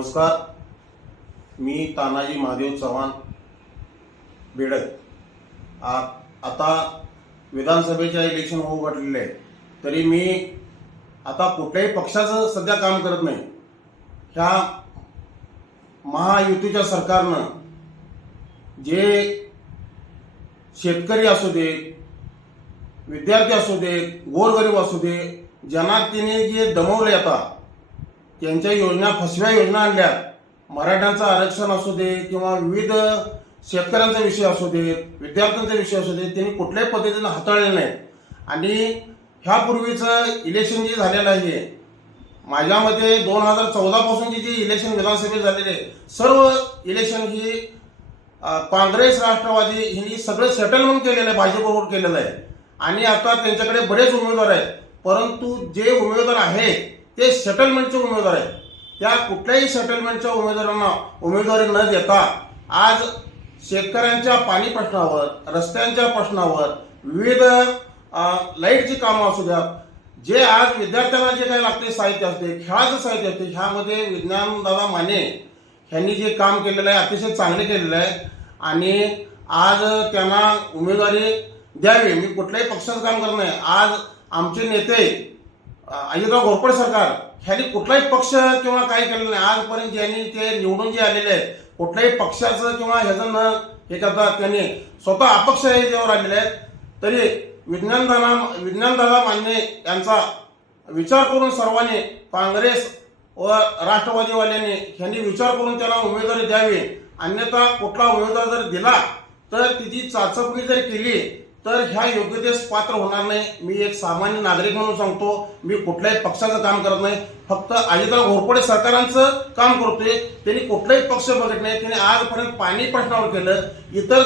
नमस्कार. मी तानाजी महादेव चव्हाण बेडक. आ आता विधानसभेच्या इलेक्शन होऊ घटलेले आहे तरी मी आता कुठल्याही पक्षाचं सध्या काम करत नाही. ह्या महायुतीच्या सरकारनं जे शेतकरी असू देत विद्यार्थी असू देत गोरगरीब असू दे ज्यांना तिने जे दमवले आता त्यांच्या योजना फसव्या योजना आणल्या. मराठ्यांचं आरक्षण असू दे किंवा विविध शेतकऱ्यांचा विषय असू दे विद्यार्थ्यांचा विषय असू दे त्यांनी कुठल्याही पद्धतीनं हाताळले नाही आणि ह्यापूर्वीचं इलेक्शन जे झालेलं आहे माझ्या मते दोन हजार चौदापासून जी जी इलेक्शन विधानसभेत झालेले आहे, सर्व इलेक्शन ही काँग्रेस राष्ट्रवादी हिनी सगळं सेटलमेंट केलेलं आहे भाजपबरोबर केलेलं आहे. आणि आता त्यांच्याकडे बरेच उमेदवार आहेत. परंतु जे उमेदवार आहेत ते सेटलमेंटचे उमेदवार आहेत. त्या कुठल्याही सेटलमेंटच्या उमेदवारांना उमेदवारी न देता आज शेतकऱ्यांच्या पाणी प्रश्नावर रस्त्यांच्या प्रश्नावर विविध लाईटची कामं असू द्या जे आज विद्यार्थ्यांना जे काही लागते साहित्य असते खेळाचं साहित्य असते ह्यामध्ये विज्ञानदादा माने ह्यांनी जे काम केलेलं आहे अतिशय चांगले केलेलं आहे. आणि आज त्यांना उमेदवारी द्यावी. मी कुठल्याही पक्षाचं काम करत नाही. आज आमचे नेते अजितराव घोरपड सरकार ह्याने कुठलाही पक्ष किंवा काही केलेलं नाही. आजपर्यंत ज्यांनी ते निवडून जे आलेले आहेत कुठल्याही पक्षाचं किंवा ह्याचं न हे करतात त्यांनी स्वतः अपक्ष हे जेव्हा आलेले आहेत तरी विज्ञानदाना विज्ञानदादा मान्य यांचा विचार करून सर्वांनी काँग्रेस व राष्ट्रवादीवाल्यांनी ह्यांनी विचार करून त्याला उमेदवारी द्यावी. अन्यथा कुठला उमेदवार जर दिला तर तिची चाचपणी जर केली तर ह्या योग्यतेस पात्र होणार नाही. मी एक सामान्य नागरिक म्हणून सांगतो मी कुठल्याही पक्षाचं काम करत नाही. फक्त अजितराव घोरपडे सरकारांचं काम करतोय. त्यांनी कुठलाही पक्ष बघत नाही. त्यांनी आजपर्यंत पाणी प्रश्नावर केलं इतर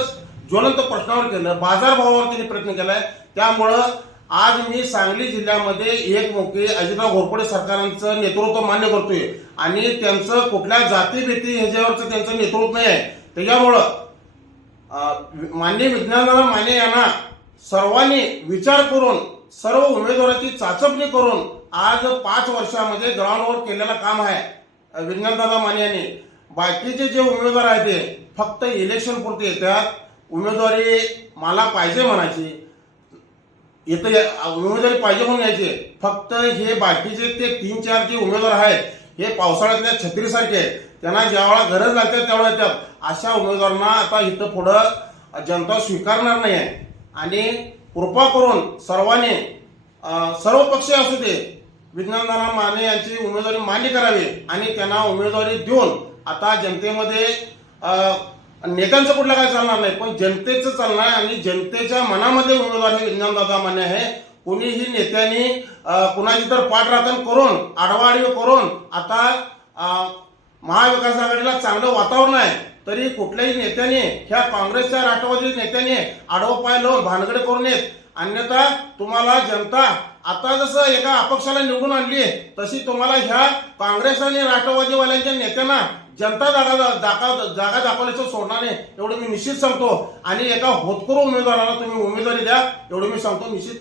ज्वलंत प्रश्नावर केलं बाजारभावावर त्यांनी प्रयत्न केलाय. त्यामुळं आज मी सांगली जिल्ह्यामध्ये एक मोके अजितराव घोरपडे सरकारांचं नेतृत्व मान्य करतोय. आणि त्यांचं कुठल्या जातीभीती ह्याच्यावरचं त्यांचं नेतृत्व नाही आहे. त्याच्यामुळं मान्य विज्ञानाला मान्य यांना सर्वांनी विचार करून सर्व उमेदवाराची चाचपणी करून आज पाच वर्षामध्ये ग्राउंडवर केलेलं काम आहे. अं, विज्ञानदादा माने यांनी. बाकीचे जे उमेदवार आहेत ते फक्त इलेक्शन पुरते येतात. उमेदवारी मला पाहिजे म्हणायची. इथं उमेदवारी पाहिजे म्हणून यायचे. फक्त हे बाकीचे ते तीन चार जे उमेदवार आहेत हे पावसाळ्यातल्या छत्रीसारखे आहेत त्यांना ज्यावेळा गरज लागते त्यावेळा येतात. अशा उमेदवारांना आता इथं पुढं जनता स्वीकारणार नाही आहे. आणि कृपा करून सर्वांनी सर्व पक्ष असू दे विज्ञानदाना माने यांची उमेदवारी मान्य करावी आणि त्यांना उमेदवारी देऊन आता जनतेमध्ये नेत्यांचं कुठलं काय चालणार नाही पण जनतेचं चालणार आहे आणि जनतेच्या मनामध्ये उमेदवार हे विज्ञानदादा मान्य आहे. कुणीही नेत्यांनी कुणाची तर पाठराखण करून आडवाडी करून आता महाविकास आघाडीला चांगलं वातावरण आहे तरी कुठल्याही नेत्याने ह्या काँग्रेसच्या राष्ट्रवादी नेत्याने आडवं पाय लावून भानगडे करून येत अन्यथा तुम्हाला जनता आता जसं एका अपक्षाला निवडून आणली तशी तुम्हाला ह्या काँग्रेस आणि राष्ट्रवादीवाल्यांच्या नेत्यांना जनता जागा जागा जागा दाखवल्याचं सोडणार नाही एवढं मी निश्चित सांगतो. आणि एका होतकरू उमेदवाराला तुम्ही उमेदवारी द्या एवढं मी सांगतो निश्चित.